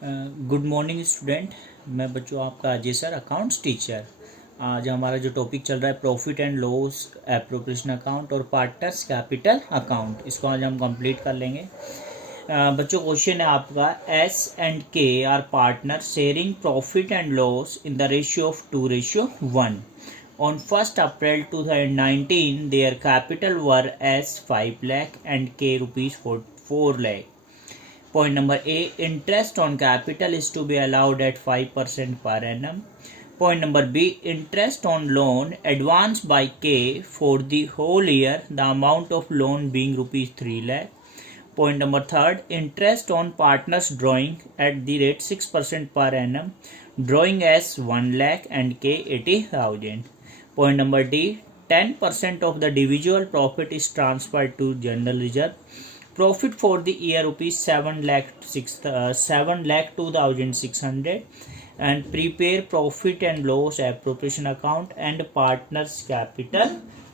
Good morning student. मैं बच्चों आपका अजय सर, अकाउंट्स टीचर। आज हमारा जो टॉपिक चल रहा है profit and loss appropriation account और पार्टनर्स कैपिटल अकाउंट, इसको आज हम कंप्लीट कर लेंगे। बच्चों क्वेश्चन है आपका, S and K are partner sharing profit and loss in the ratio of 2:1। On 1st April 2019, their capital were S 5 lakh and K rupees 4 lakh. Point number A, interest on capital is to be allowed at 5% per annum. Point number B, interest on loan advanced by K for the whole year, the amount of loan being rupees 3 lakh. Point number third, interest on partners drawing at the rate 6% per annum, drawing as 1 lakh and K 80,000. Point number D, 10% of the individual profit is transferred to general reserve. Profit for the year rupees 7,02,600 and prepare profit and loss appropriation account and partners capital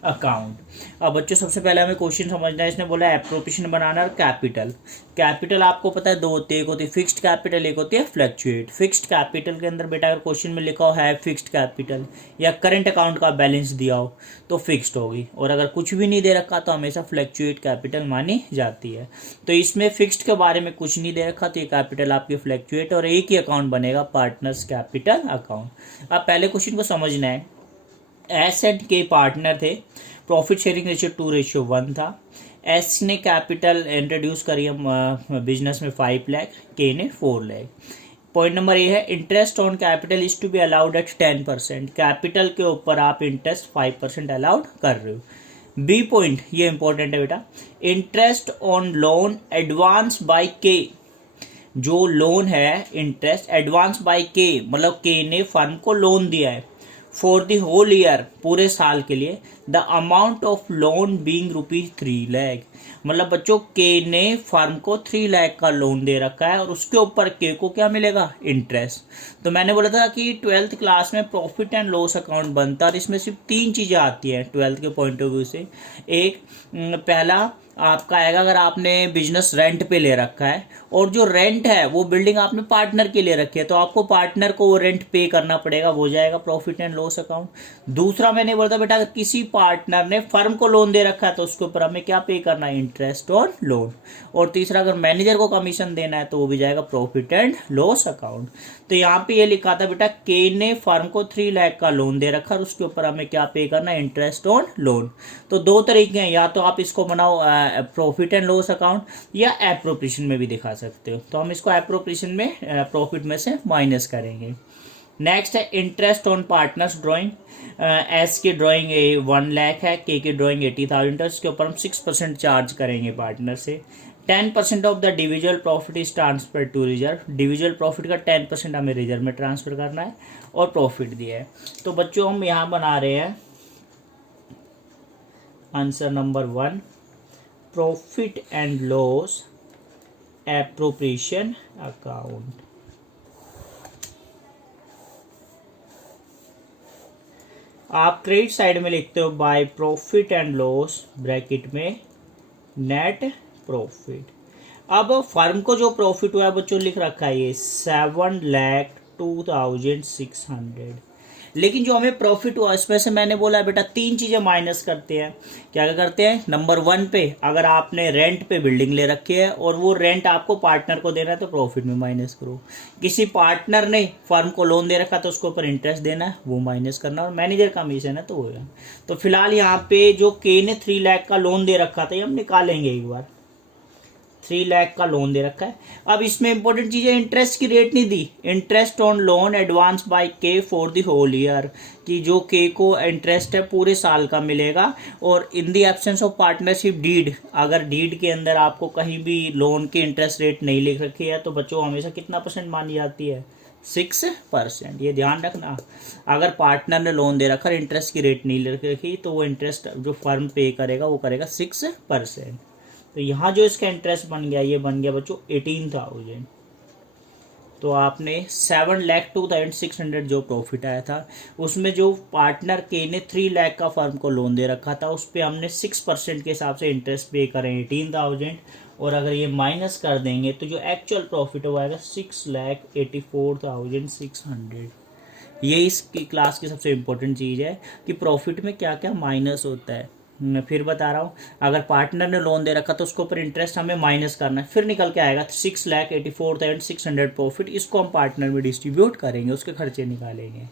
account. अब बच्चों सबसे पहले हमें question समझना है। इसने बोला appropriation बनाना और कैपिटल। कैपिटल आपको पता है दो होती है, एक होती है फिक्स्ड कैपिटल, एक होती है फ्लक्चुएट। फिक्स्ड कैपिटल के अंदर बेटा अगर क्वेश्चन में लिखा हो है फिक्स्ड कैपिटल या करंट अकाउंट का बैलेंस दिया हो तो फिक्स्ड होगी, और अगर कुछ भी नहीं दे रखा तो हमेशा फ्लक्चुएट कैपिटल मानी जाती है। तो इसमें फिक्स्ड के बारे में कुछ नहीं दे रखा तो ये कैपिटल आपकी फ्लक्चुएट, और एक ही अकाउंट बनेगा पार्टनर्स कैपिटल अकाउंट। अब पहले क्वेश्चन को समझना है। एस एंड के पार्टनर थे, प्रॉफिट शेयरिंग रेशियो 2:1 था। एस ने कैपिटल इंट्रोड्यूस करी बिजनेस में 5 लाख, के ने 4 लाख। पॉइंट नंबर ए है, interest on capital is to be allowed at 10%। Capital के ऊपर आप इंटरेस्ट 5% अलाउड कर रहे हो। बी पॉइंट ये इंपॉर्टेंट है बेटा, interest on loan advance by K. जो लोन है इंटरेस्ट एडवांस बाय के, मतलब के ने फर्म को लोन दिया है फॉर द होल ईयर, पूरे साल के लिए, the amount of loan being rupees 3 lakh. मतलब बच्चों के ने फर्म को 3 लाख का लोन दे रखा है और उसके ऊपर के को क्या मिलेगा, इंटरेस्ट। तो मैंने बोला था कि 12th क्लास में प्रॉफिट एंड लॉस अकाउंट बनता है और इसमें सिर्फ 3 चीजें आती हैं 12th के पॉइंट ऑफ व्यू से। एक, पहला आपका आएगा अगर आपने बिजनेस रेंट पे ले रखा है और जो रेंट है वो बिल्डिंग आपने पार्टनर के लिए रखी है तो आपको पार्टनर को वो रेंट पे करना पड़ेगा, वो जाएगा प्रॉफिट एंड लॉस अकाउंट। दूसरा मैंने बोला था बेटा अगर किसी पार्टनर ने फर्म को लोन दे रखा है तो उसके ऊपर हमें क्या पे करना है, इंटरेस्ट ऑन लोन। और तीसरा अगर मैनेजर को कमीशन देना है तो वो भी जाएगा प्रॉफिट एंड लॉस अकाउंट। तो यहाँ पे ये लिखा था बेटा के ने फर्म को 3 लाख का लोन दे रखा और उसके ऊपर हमें क्या पे करना है, इंटरेस्ट ऑन लोन। तो दो तरीके हैं, या तो आप इसको बनाओ प्रॉफिट एंड लॉस अकाउंट या एप्रोप्रिएशन में भी दिखा सकते हो। तो हम इसको एप्रोप्रिएशन में प्रॉफिट में से माइनस करेंगे। नेक्स्ट है interest on partners drawing. S की ड्राइंग 1 लाख है, के की ड्राइंग 80,000 है, उसके ऊपर हम 6% चार्ज करेंगे पार्टनर से। 10% of the divisible profit is transfer to reserve. Divisible profit का 10% हमें रिजर्व में ट्रांसफर करना है और प्रॉफिट दिया है। तो बच्चों हम यहाँ बना रहे हैं answer number 1, profit and loss appropriation account. आप क्रेडिट साइड में लिखते हो bye profit and loss bracket में नेट प्रॉफिट। अब फर्म को जो प्रॉफिट हुआ है बच्चों लिख रखा है ये 7,02,600, लेकिन जो हमें प्रॉफिट हुआ इसमें से मैंने बोला है बेटा 3 चीजें माइनस करते हैं। क्या करते हैं, नंबर 1 पे अगर आपने रेंट पे बिल्डिंग ले रखी है और वो रेंट आपको पार्टनर को देना है तो प्रॉफिट में माइनस करो। किसी पार्टनर ने फर्म को लोन दे रखा तो उसके ऊपर इंटरेस्ट देना है, वो माइनस करना, और मैनेजर कमीशन है तो वो है। तो फिलहाल यहाँ पे जो के ने 3 लाख का लोन दे रखा था ये हम निकालेंगे एक बार। 3 लाख का लोन दे रखा है। अब इसमें इंपॉर्टेंट चीज है, इंटरेस्ट की रेट नहीं दी। Interest on loan advance by के फॉर द होल ईयर, कि जो के को इंटरेस्ट है पूरे साल का मिलेगा। और in the absence of partnership deed, अगर डीड के अंदर आपको कहीं भी लोन की इंटरेस्ट रेट नहीं लिख रखी है तो बच्चों हमेशा कितना % मानी जाती है, 6%। ये ध्यान रखना, अगर पार्टनर ने लोन दे रखा और इंटरेस्ट की रेट नहीं लिख रखी तो वो इंटरेस्ट जो फर्म पे करेगा वो करेगा 6%। तो यहाँ जो इसका इंटरेस्ट बन गया ये बन गया बच्चों 18,000। तो आपने 7,02,600 जो प्रॉफिट आया था उसमें जो पार्टनर के ने 3 लाख का फर्म को लोन दे रखा था उस पर हमने 6% के हिसाब से इंटरेस्ट पे करें 18,000 और अगर ये माइनस कर देंगे तो जो एक्चुअल प्रॉफिट है वो आएगा 6,84,600। ये इसकी क्लास की सबसे इम्पोर्टेंट चीज़ है कि प्रॉफिट में क्या क्या माइनस होता है। मैं फिर बता रहा हूँ, अगर पार्टनर ने लोन दे रखा तो उसके ऊपर इंटरेस्ट हमें माइनस करना है, फिर निकल के आएगा 6,84,600 प्रॉफिट। इसको हम पार्टनर में डिस्ट्रीब्यूट करेंगे, उसके खर्चे निकालेंगे।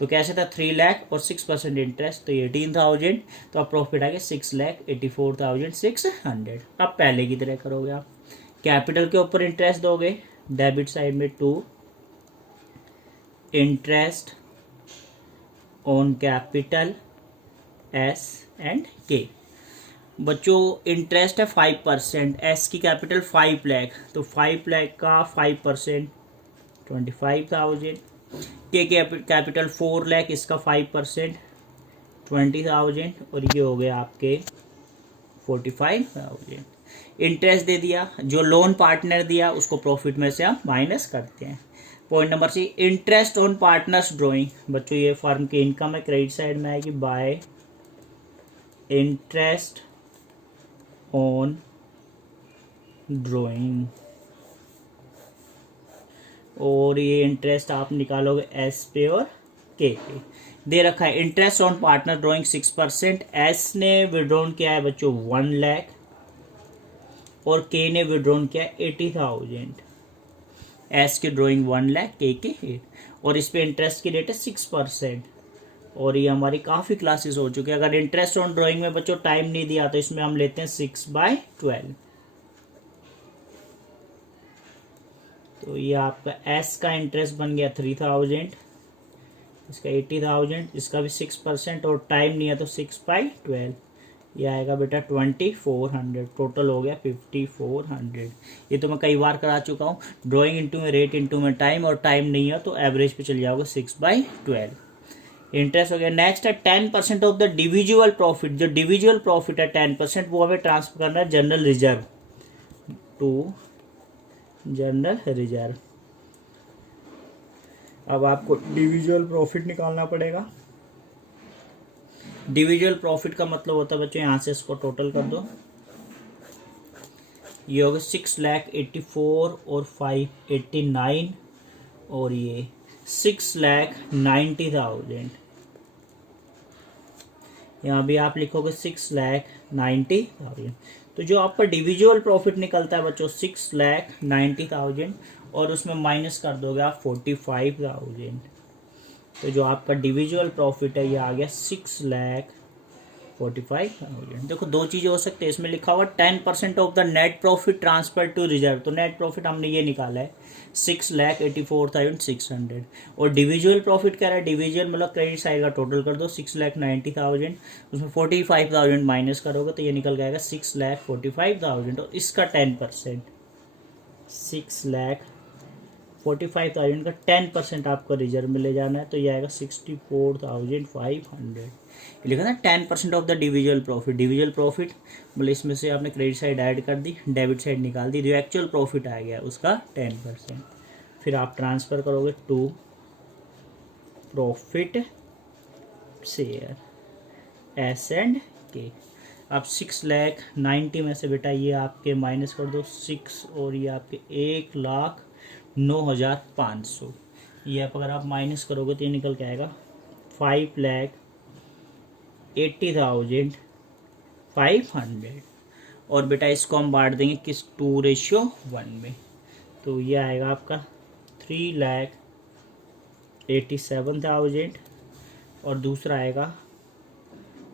तो कैसे था 3 लाख और 6% इंटरेस्ट तो 18,000। तो अब प्रॉफिट आ गया 6,84,600। अब पहले की तरह करोगे आप, कैपिटल के ऊपर इंटरेस्ट दोगे, डेबिट साइड में 2 interest on capital S and के। बच्चों इंटरेस्ट है 5%, एस की कैपिटल 5 लाख, तो 5 लाख का 5% 25,000। के कैपिटल 4 लाख, इसका 5% 20,000 और ये हो गया आपके 45,000। इंटरेस्ट दे दिया, जो लोन पार्टनर दिया उसको प्रॉफिट में से हम माइनस करते हैं। Point number C, interest on partners drawing. बच्चों ये फर्म की इनकम है, क्रेडिट साइड में आएगी बाय इंटरेस्ट ऑन ड्राइंग। और ये इंटरेस्ट आप निकालोगे एस पे और के पे। दे रखा है interest on partner drawing 6%। S ने विड्रॉन किया है बच्चों 1 लाख और के ने विड्रॉन किया है 80,000। एस की ड्राइंग 1 लाख, के 8, और इस पे इंटरेस्ट की रेट है 6%। और ये हमारी काफ़ी क्लासेस हो चुकी है। अगर इंटरेस्ट ऑन ड्राइंग में बच्चों टाइम नहीं दिया तो इसमें हम लेते हैं 6/12। तो ये आपका एस का इंटरेस्ट बन गया 3,000, इसका 80,000, इसका भी 6% और टाइम नहीं है तो 6/12। ये आएगा बेटा 2,400। टोटल हो गया 5,400। ये तो मैं कई बार करा चुका हूँ, ड्राइंग इंटू में रेट इंटू में टाइम, और टाइम नहीं है तो एवरेज पे चल जाओगे 6/12। इंटरेस्ट हो गया। नेक्स्ट है 10% ऑफ द डिविजुअल प्रॉफिट। जो डिविजुअल प्रॉफिट है 10% वो हमें ट्रांसफर करना है general reserve to general reserve. अब आपको डिविजुअल प्रॉफिट निकालना पड़ेगा। डिविजुअल प्रॉफिट का मतलब होता है बच्चों, यहां से इसको टोटल कर दो, ये होगा 6,84,000 और 589 और ये 6,90,000। यहाँ भी आप लिखोगे 6,90,000। तो जो आपका डिविजुअल प्रॉफिट निकलता है बच्चों 6,90,000 और उसमें माइनस कर दोगे आप 45,000। तो जो आपका डिविजुअल प्रॉफिट है ये आ गया 6,45,000। देखो दो चीज़ें हो सकती है, इसमें लिखा हुआ 10% of the net profit transfer to reserve. तो नेट प्रॉफिट हमने ये निकाला है 6,84,600 और डिविजुअल प्रॉफिट कह रहा है, डिविजुअल मतलब क्रेडिट साइड का टोटल कर दो 6,90,000, उसमें 45,000 माइनस करोगे तो ये निकल जाएगा 6,45,000 और इसका 10% 6,45,000 का 10% आपको रिजर्व में ले जाना है तो ये आएगा 64,500। लिखा था 10% of the divisible profit. डिविजुअल profit मतलब इसमें से आपने क्रेडिट साइड ऐड कर दी, डेबिट साइड निकाल दी, जो एक्चुअल प्रॉफिट आ गया उसका 10%। फिर आप ट्रांसफ़र करोगे to profit share S and K. अब 6,90,000 में से बेटा ये आपके माइनस कर दो 6 और ये आपके 1,09,500। ये आप अगर आप माइनस करोगे तो ये निकल के आएगा 5,80,500। और बेटा इसको हम बांट देंगे किस 2:1 में। तो ये आएगा आपका 3,87,000 और दूसरा आएगा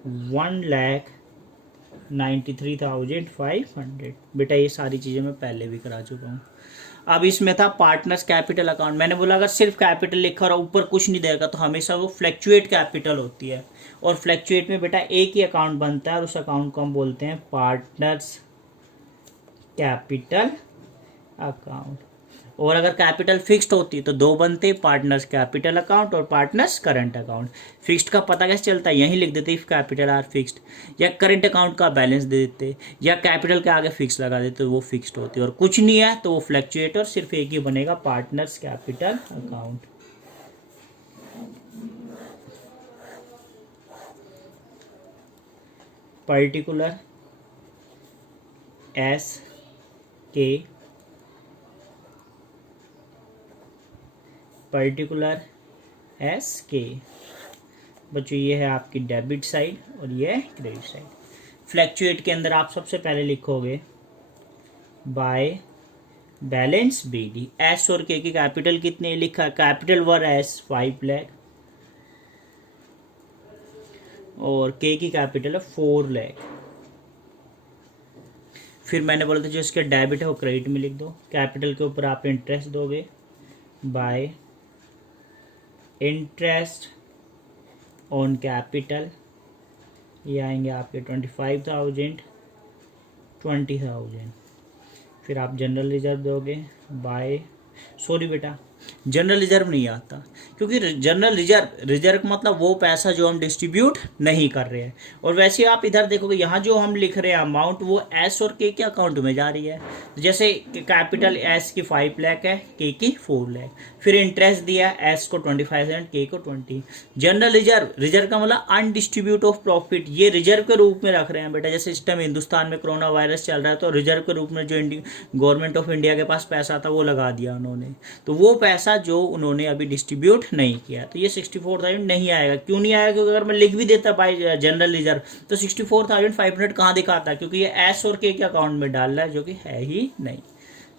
1,93,500। बेटा ये सारी चीज़ें मैं पहले भी करा चुका हूँ। अब इसमें था पार्टनर्स कैपिटल अकाउंट। मैंने बोला अगर सिर्फ कैपिटल लिखा और ऊपर कुछ नहीं देगा तो हमेशा वो फ्लैक्चुएट कैपिटल होती है, और फ्लैक्चुएट में बेटा एक ही अकाउंट बनता है और उस अकाउंट को हम बोलते हैं पार्टनर्स कैपिटल अकाउंट। और अगर कैपिटल फिक्स्ड होती तो दो बनते, पार्टनर्स कैपिटल अकाउंट और पार्टनर्स करंट अकाउंट। फिक्स्ड का पता कैसे चलता है, यहीं लिख देते इफ कैपिटल आर फिक्स्ड, या करंट अकाउंट का बैलेंस दे देते, या कैपिटल के आगे फिक्स लगा देते तो वो फिक्स्ड होती है। और कुछ नहीं है तो वो फ्लैक्चुएट और सिर्फ एक ही बनेगा partners capital account. Particular S के पर्टिकुलर एस के। बच्चों ये है आपकी डेबिट साइड और ये है क्रेडिट साइड। फ्लैक्चुएट के अंदर आप सबसे पहले लिखोगे by balance B D. S और के की कैपिटल कितने लिखा, कैपिटल वर एस 5 लाख और के की कैपिटल है 4 लाख। फिर मैंने बोला था जो इसके डेबिट है वो क्रेडिट में लिख दो। कैपिटल के ऊपर आप इंटरेस्ट दोगे बाय इंटरेस्ट ऑन कैपिटल, ये आएंगे आपके 25,000 20,000। फिर आप जनरल रिजर्व दोगे बाय, सॉरी बेटा जनरल रिजर्व नहीं आता, क्योंकि जनरल रिजर्व मतलब वो पैसा जो हम डिस्ट्रीब्यूट नहीं कर रहे हैं। और वैसे आप इधर देखोगे यहाँ जो हम लिख रहे हैं अमाउंट वो एस और के अकाउंट में जा रही है। जैसे कैपिटल एस की 5 लाख है, के की 4 लाख। फिर इंटरेस्ट दिया एस को 25,000, के को 20। जनरल रिजर्व का मतलब अनडिस्ट्रीब्यूट ऑफ प्रॉफिट, ये रिजर्व के रूप में रख रहे हैं बेटा। जैसे इस टाइम हिंदुस्तान में कोरोना वायरस चल रहा है तो रिजर्व के रूप में जो गवर्नमेंट ऑफ इंडिया के पास पैसा था वो लगा दिया उन्होंने, तो वो पैसा जो उन्होंने अभी डिस्ट्रीब्यूट नहीं किया, तो ये 64,000 नहीं आएगा। क्यों नहीं आएगा, क्योंकि अगर मैं लिख भी देता बाय जनरल रिजर्व तो 64,500 कहाँ दिखाता, क्योंकि ये एस और के अकाउंट में डाल रहा है जो कि है ही नहीं।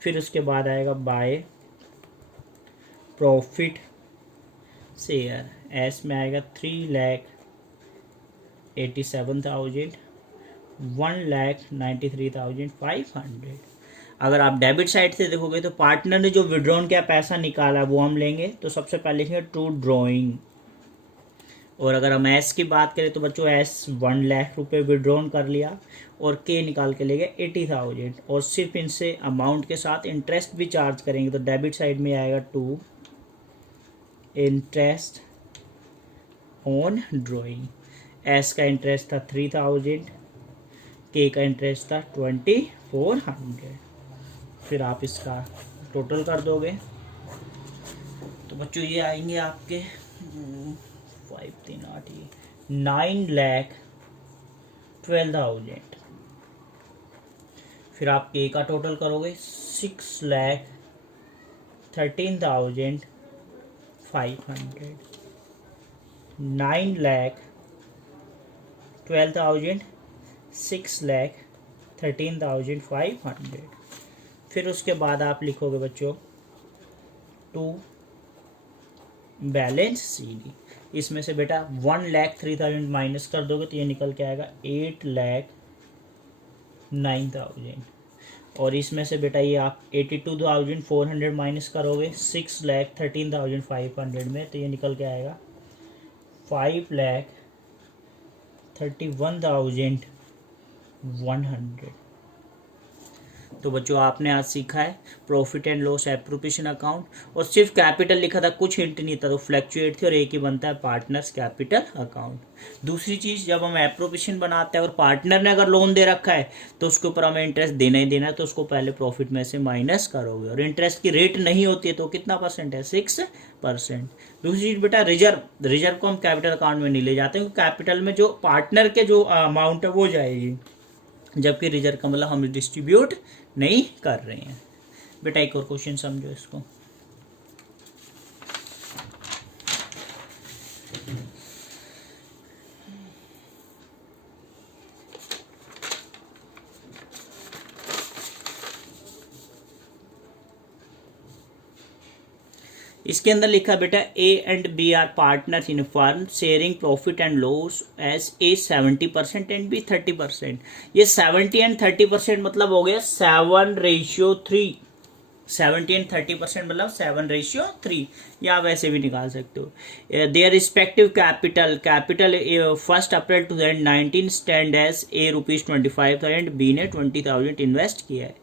फिर उसके बाद आएगा बाय प्रॉफिट शेयर, एस में आएगा 3,87,000 1,93,500। अगर आप डेबिट साइड से देखोगे तो पार्टनर ने जो विड्रॉन किया पैसा निकाला वो हम लेंगे, तो सबसे पहले लिखेंगे टू ड्रॉइंग। और अगर हम एस की बात करें तो बच्चों एस 1 लाख रुपये विड्रॉन कर लिया और के निकाल के ले गए 80,000, और सिर्फ इनसे अमाउंट के साथ इंटरेस्ट भी चार्ज करेंगे। तो डेबिट साइड में आएगा to interest on drawing. S का इंटरेस्ट था 3,000, के का इंटरेस्ट था 2,400। फिर आप इसका टोटल कर दोगे तो बच्चों ये आएंगे आपके 5 3 8 9,12,000। फिर आप के का टोटल करोगे 6,13,500 9,12,000 6,13,500। फिर उसके बाद आप लिखोगे बच्चों टू बैलेंस सी डी। इसमें से बेटा 1,03,000 माइनस कर दोगे तो ये निकल के आएगा 8,09,000। और इसमें से बेटा ये आप 82,400 माइनस करोगे 6,13,500 में, तो ये निकल के आएगा 5,31,100। तो बच्चों आपने आज सीखा है profit and loss appropriation account, और सिर्फ कैपिटल लिखा था, कुछ हिंट नहीं था, तो फ्लैक्चुएट थी और एक ही बनता है पार्टनर्स कैपिटल अकाउंट। दूसरी चीज़, जब हम एप्रोप्रिएशन बनाते हैं और पार्टनर ने अगर लोन दे रखा है तो उसके ऊपर हमें इंटरेस्ट देना ही देना है, तो उसको पहले प्रॉफिट में से माइनस करोगे। और इंटरेस्ट की रेट नहीं होती है तो कितना परसेंट है, 6%। दूसरी चीज़ बेटा रिजर्व को हम कैपिटल अकाउंट में नहीं ले जाते, क्योंकि कैपिटल में जो पार्टनर के जो अमाउंट है वो जाएगी, जबकि रिजर्व का मतलब हम डिस्ट्रीब्यूट नहीं कर रहे हैं। बेटा एक और क्वेश्चन समझो इसको। इसके अंदर लिखा बेटा A and B are partners in firm sharing profit and loss as A 70% and B 30%। ये 70 एंड 30% मतलब हो गया 7:3। 70 एंड 30% मतलब 7:3, या आप वैसे भी निकाल सकते हो। Their respective capital 1 April 2019 stand as A ₹25,000, B ने 20,000 इन्वेस्ट किया है।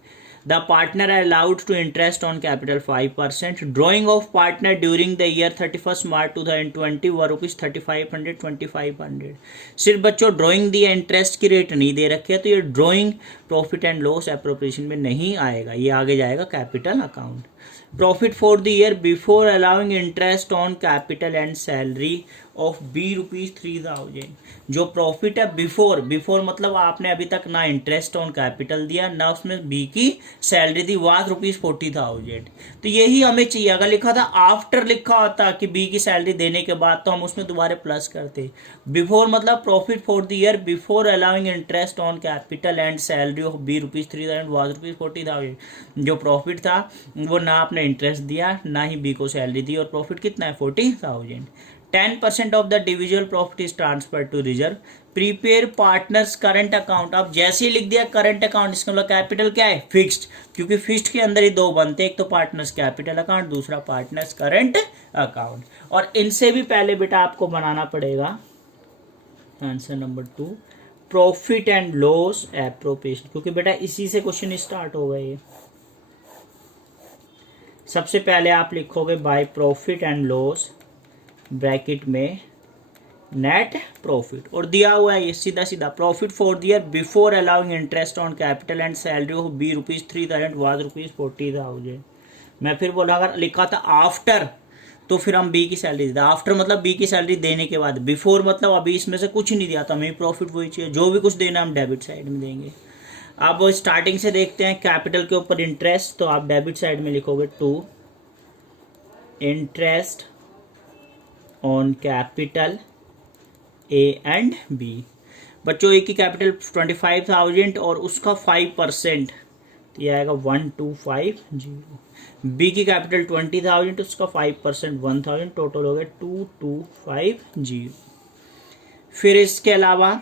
The partner are allowed to interest on capital 5%. Drawing of partner during the year 31st March 2020 were ₹3,500 2,500। सिर्फ बच्चों ड्राइंग दिया, इंटरेस्ट की रेट नहीं दे रखी है, तो ये drawing profit and loss appropriation में नहीं आएगा, ये आगे जाएगा capital account. Profit for the year before allowing interest on capital and salary of B ₹3,000। जो प्रॉफिट है बिफोर मतलब आपने अभी तक ना इंटरेस्ट ऑन कैपिटल दिया ना उसमें बी की सैलरी दी, वाज ₹40,000। तो यही हमें चाहिए। अगर लिखा था आफ्टर लिखा होता कि बी की सैलरी देने के बाद तो हम उसमें दोबारा प्लस करते। बिफोर मतलब profit for the year before allowing interest on capital and salary of B ₹3,000 was ₹40,000। जो प्रॉफिट था वो ना आपने इंटरेस्ट दिया ना ही बी को सैलरी दी, और प्रॉफिट कितना है 40,000। 10% of the divisible profit is transfer to reserve. Prepare partners current account. अब जैसे ही लिख दिया करंट अकाउंट, इसका मतलब कैपिटल क्या है फिक्स्ड, क्योंकि फिक्स्ड के अंदर ही दो बनते हैं, एक तो पार्टनर्स कैपिटल अकाउंट, दूसरा पार्टनर्स करंट अकाउंट। और इनसे भी पहले बेटा आपको बनाना पड़ेगा answer number 2 profit and loss appropriation, क्योंकि बेटा इसी से क्वेश्चन स्टार्ट हो गए। सबसे पहले आप लिखोगे by profit and loss bracket में नेट प्रॉफिट, और दिया हुआ है ये सीधा सीधा profit for the year before allowing interest on capital and salary of B ₹3,000 was ₹40,000। मैं फिर बोला अगर लिखा था आफ्टर तो फिर हम बी की सैलरी देते। आफ्टर मतलब बी की सैलरी देने के बाद, बिफोर मतलब अभी इसमें से कुछ नहीं दिया तो हमें प्रॉफिट वही चाहिए, जो भी कुछ देना हम डेबिट साइड में देंगे। अब स्टार्टिंग से देखते हैं कैपिटल के ऊपर इंटरेस्ट, तो आप डेबिट साइड में लिखोगे 2 interest on capital A and B. बच्चों ए की कैपिटल 25,000 और उसका 5%, तो यह आएगा 1250। बी की कैपिटल 20,000 उसका 5% 1,000, टोटल हो गया 2250। फिर इसके अलावा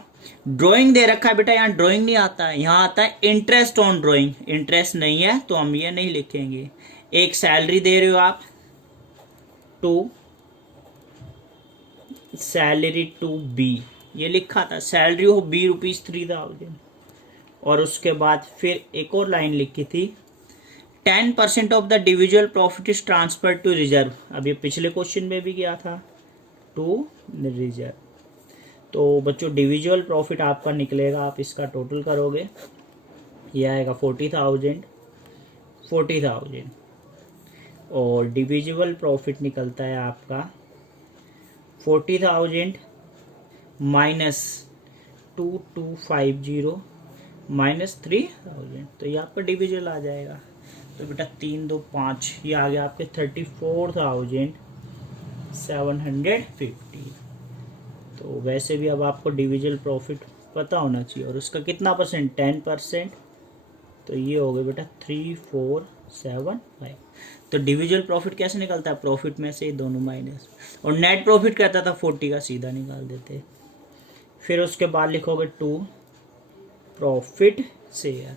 ड्राइंग दे रखा है बेटा, यहाँ ड्राइंग नहीं आता है, यहाँ आता है इंटरेस्ट ऑन ड्राइंग। इंटरेस्ट नहीं है तो हम ये नहीं लिखेंगे। एक सैलरी दे रहे हो आप टू सैलरी टू बी, ये लिखा था सैलरी हो बी ₹3,000, और उसके बाद फिर एक और लाइन लिखी थी 10% of the divisible profit is transfer to reserve. अब ये पिछले क्वेश्चन में भी किया था टू रिजर्व। तो बच्चों डिविजुअल प्रॉफिट आपका निकलेगा, आप इसका टोटल करोगे, ये आएगा 40,000 और डिविजिबल प्रॉफिट निकलता है आपका 40,000 माइनस 2250 माइनस 3,000, तो ये आपका डिविजिबल आ जाएगा। तो बेटा 3 2 5, ये आ गया आपके 34,750। तो वैसे भी अब आपको डिविजिबल प्रॉफिट पता होना चाहिए, और उसका कितना परसेंट 10%, तो ये हो गया बेटा 3475। तो डिविजुअल प्रॉफिट कैसे निकलता है, प्रॉफिट में से दोनों माइनस, और नेट प्रॉफिट कहता था 40 का सीधा निकाल देते। फिर उसके बाद लिखोगे 2 प्रॉफिट शेयर,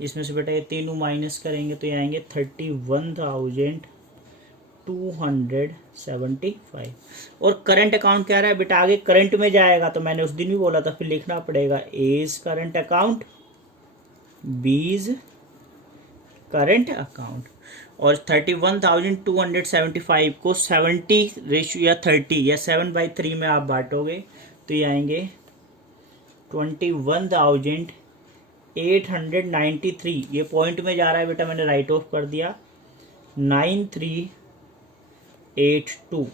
इसमें से बेटा ये तीनों माइनस करेंगे तो ये आएंगे 31,275। और करंट अकाउंट कह रहा है बेटा आगे करंट में जाएगा, तो मैंने उस दिन भी बोला था फिर लिखना पड़ेगा एज करंट अकाउंट बीज करंट अकाउंट। और 31,275 को 70 रेशियो या 30 या 7/3 में आप बांटोगे तो ये आएंगे 21,893। ये पॉइंट में जा रहा है बेटा, मैंने राइट ऑफ कर दिया 9382।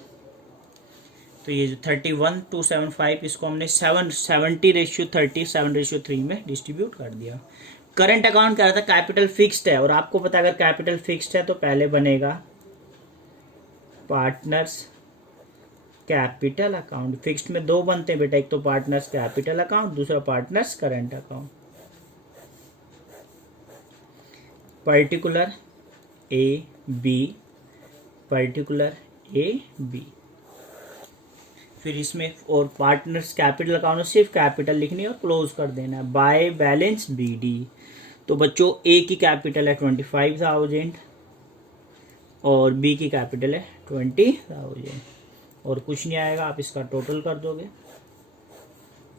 तो ये जो 31,275 इसको हमने 70/30 में डिस्ट्रीब्यूट कर दिया। करंट अकाउंट कह रहा था कैपिटल फिक्स्ड है, और आपको पता है अगर कैपिटल फिक्स्ड है तो पहले बनेगा पार्टनर्स कैपिटल अकाउंट। फिक्स्ड में दो बनते हैं बेटा, एक तो पार्टनर्स कैपिटल अकाउंट, दूसरा partners current account. Particular A B, particular A B. फिर इसमें और पार्टनर्स कैपिटल अकाउंट में सिर्फ कैपिटल लिखनी है और क्लोज कर देना है बाय बैलेंस बी डी। तो बच्चों ए की कैपिटल है 25,000 और बी की कैपिटल है 20,000, और कुछ नहीं आएगा, आप इसका टोटल कर दोगे,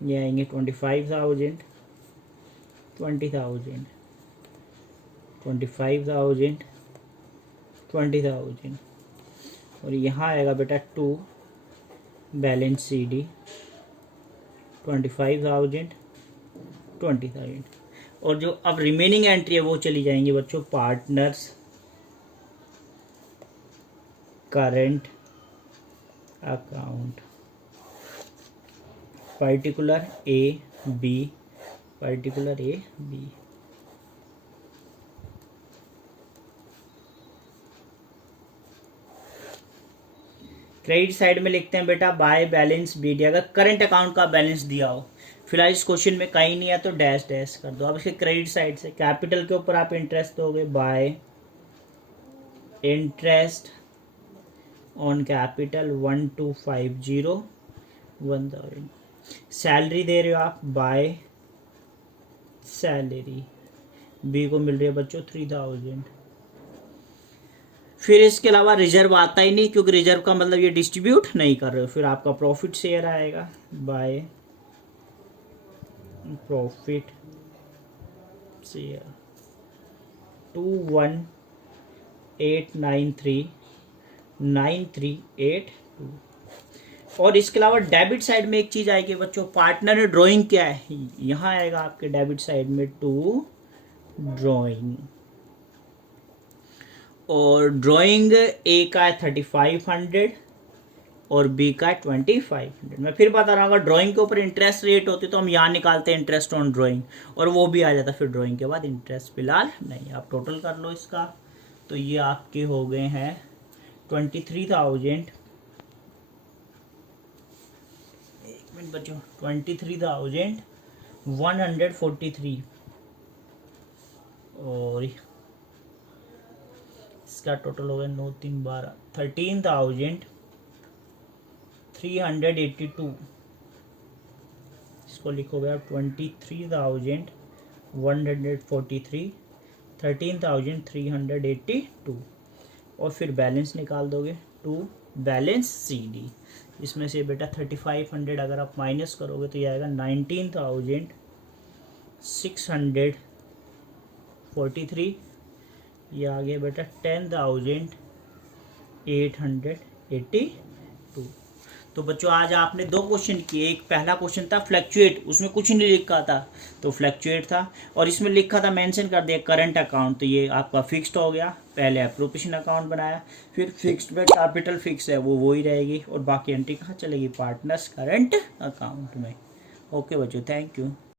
ये आएंगे 25,000 20,000 25,000 20,000, और यहाँ आएगा बेटा 2 बैलेंस सी डी 25,000 20,000। और जो अब रिमेनिंग एंट्री है वो चली जाएंगी बच्चों partners current account. Particular A B, particular A B. Credit side में लिखते हैं बेटा बाय बैलेंस बी डी। अगर करंट अकाउंट का बैलेंस दिया हो, फिलहाल इस क्वेश्चन में कहीं नहीं है तो डैश डैश कर दो। अब इसके क्रेडिट साइड से कैपिटल के ऊपर आप इंटरेस्ट दोगे, by interest on capital 1250 salary दे रहे हो आप, बाय सैलरी, बी को मिल रही है बच्चों 3000। फिर इसके अलावा रिजर्व आता ही नहीं, क्योंकि रिजर्व का मतलब ये डिस्ट्रीब्यूट नहीं कर रहे हो। फिर आपका प्रॉफिट शेयर आएगा, बाय प्रॉफिट शेयर 218939382। और इसके अलावा डेबिट साइड में एक चीज आएगी बच्चों, पार्टनर ने ड्राइंग क्या है, यहां आएगा आपके डेबिट साइड में टू ड्राइंग। और ड्राइंग ए का है 3500 और बी का है 2500। मैं फिर बता रहा हूँ, अगर ड्राइंग के ऊपर इंटरेस्ट रेट होती तो हम यहाँ निकालते हैं इंटरेस्ट ऑन ड्राइंग और वो भी आ जाता, फिर ड्राइंग के बाद इंटरेस्ट फिलहाल नहीं। आप टोटल कर लो इसका, तो ये आपके हो गए हैं 23,000, एक मिनट बच्चों, 23,143 और इसका टोटल हो गया 9 3 12 13,382। इसको लिखोगे आप 23,143 13,382 और फिर बैलेंस निकाल दोगे टू बैलेंस सी डी। इसमें से बेटा 3500 अगर आप माइनस करोगे तो ये आएगा 19,643। ये आ गया बेटा 10,882। तो बच्चों आज आपने दो क्वेश्चन किए। एक पहला क्वेश्चन था फ्लैक्चुएट, उसमें कुछ नहीं लिखा था तो फ्लैक्चुएट था, और इसमें लिखा था मेंशन कर दिया करंट अकाउंट, तो ये आपका फिक्स्ड हो गया। पहले एप्रोप्रिएशन अकाउंट बनाया, फिर फिक्स्ड में कैपिटल फिक्स है वो ही रहेगी, और बाकी एंट्री कहाँ चलेगी, पार्टनर्स करंट अकाउंट में। ओके बच्चों, थैंक यू।